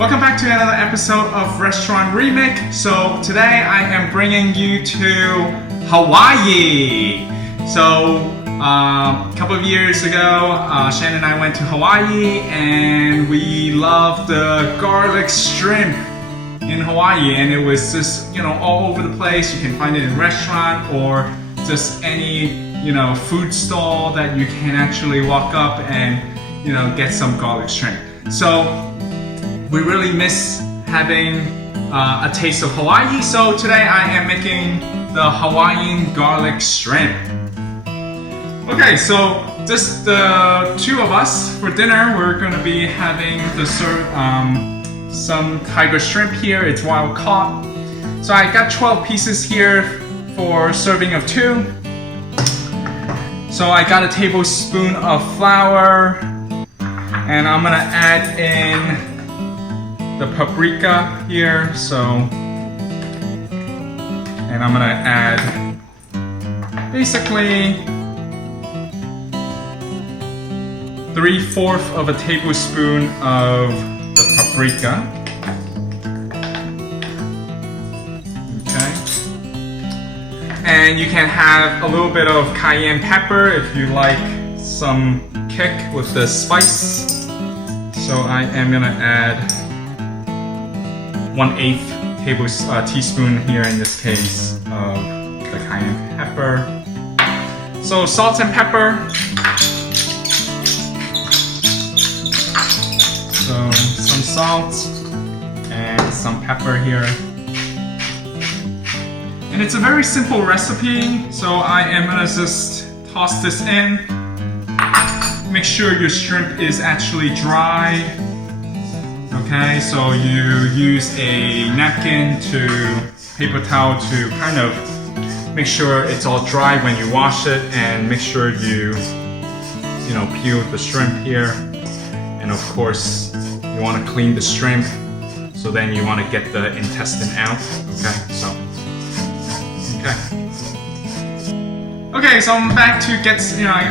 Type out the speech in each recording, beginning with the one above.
Welcome back to another episode of Restaurant Remake. So today I am bringing you to Hawaii. So a couple of years ago, Shannon and I went to Hawaii and we loved the garlic shrimp in Hawaii, and it was just, all over the place. You can find it in restaurant or just any, food stall that you can actually walk up and, get some garlic shrimp. So we really miss having a taste of Hawaii. So today I am making the Hawaiian garlic shrimp. Okay, so just the two of us for dinner. We're gonna be having some tiger shrimp here. It's wild caught. So I got 12 pieces here for serving of 2. So I got a tablespoon of flour, and I'm gonna add in the paprika here. And I'm gonna add basically 3/4 of a tablespoon of the paprika. Okay. And you can have a little bit of cayenne pepper if you like some kick with the spice. So I am gonna add 1/8 teaspoon here in this case of the cayenne pepper. So salt and pepper. So some salt and some pepper here. And it's a very simple recipe, so I am gonna just toss this in. Make sure your shrimp is actually dry. Okay, so you use a napkin paper towel to kind of make sure it's all dry when you wash it, and make sure you peel the shrimp here. And of course, you want to clean the shrimp, so then you want to get the intestine out. Okay, so I'm back to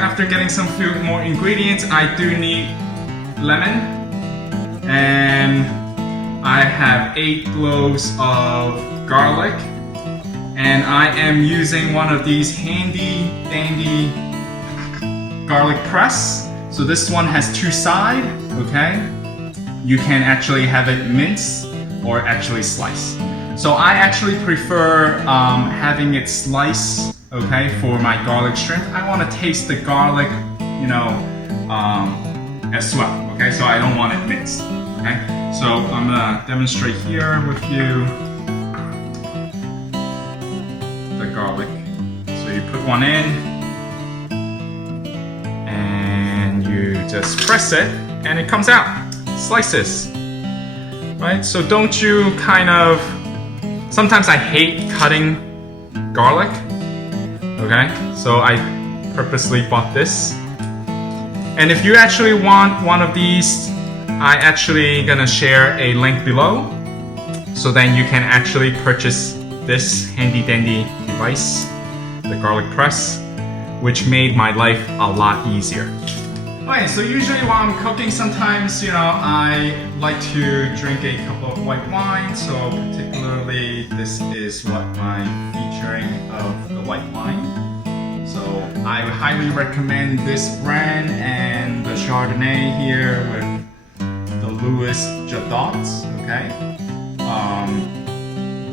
after getting some few more ingredients. I do need lemon. And I have 8 cloves of garlic, and I am using one of these handy dandy garlic press. So this one has 2 sides, okay? You can actually have it minced or actually sliced. So I actually prefer having it sliced, okay, for my garlic shrimp. I want to taste the garlic, as well, okay? So I don't want it minced. Okay, so I'm gonna demonstrate here with you the garlic. So you put one in and you just press it and it comes out, slices, right? So don't you sometimes I hate cutting garlic, okay? So I purposely bought this. And if you actually want one of these, I actually gonna share a link below, so then you can actually purchase this handy dandy device, the garlic press, which made my life a lot easier. Okay, so usually while I'm cooking, sometimes I like to drink a cup of white wine. So particularly this is what my featuring of the white wine. So I would highly recommend this brand and the Chardonnay here with Louis Jadot's, okay?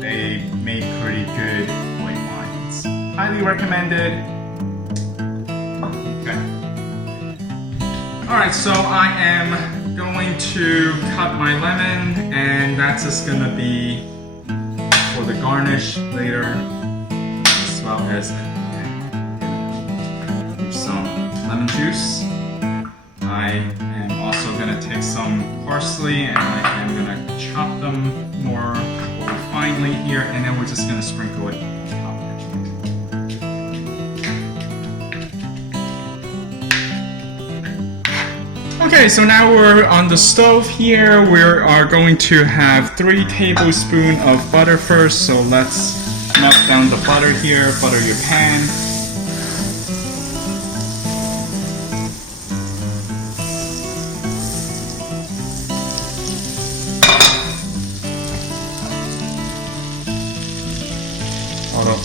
They make pretty good white wines. Highly recommended. Okay. Alright, so I am going to cut my lemon, and that's just gonna be for the garnish later, as well as some lemon juice. I am also gonna take some parsley, and I am gonna chop them more finely here, and then we're just gonna sprinkle it on top. Okay, so now we're on the stove here. We are going to have 3 tablespoons of butter first. So let's melt down the butter here. Butter your pan.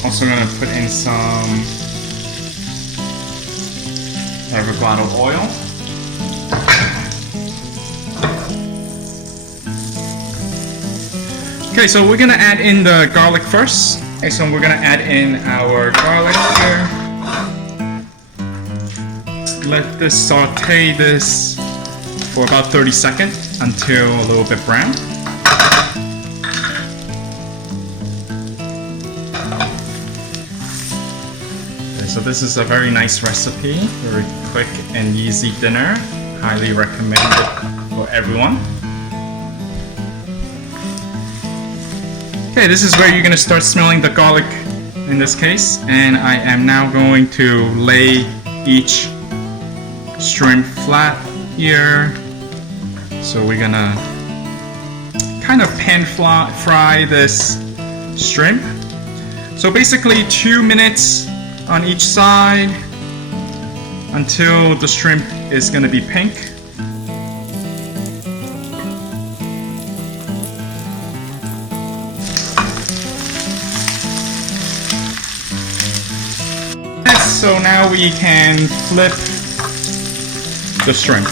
also gonna put in some avocado oil. Okay, so we're gonna add in the garlic first. Okay, so we're gonna add in our garlic here. Let this saute this for about 30 seconds until a little bit brown. Okay, so this is a very nice recipe, very quick and easy dinner. Highly recommend it for everyone. Okay, this is where you're gonna start smelling the garlic in this case, and I am now going to lay each shrimp flat here. So we're gonna kind of pan fry this shrimp. So basically 2 minutes on each side until the shrimp is gonna be pink. So now we can flip the shrimp.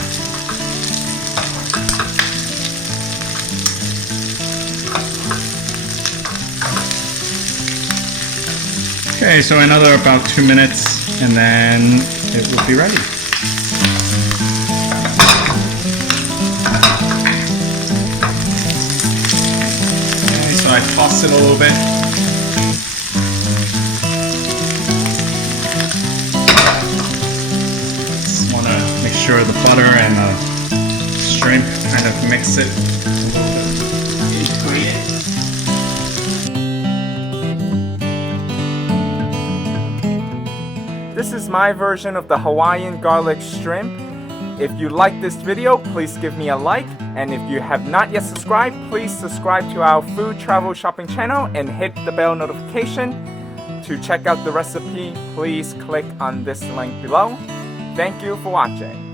Okay, so another about 2 minutes and then it will be ready. Okay, so I toss it a little bit. Make sure the butter and the shrimp kind of mix it a little bit. This is my version of the Hawaiian garlic shrimp. If you like this video, please give me a like. And if you have not yet subscribed, please subscribe to our food travel shopping channel and hit the bell notification. To check out the recipe, please click on this link below. Thank you for watching.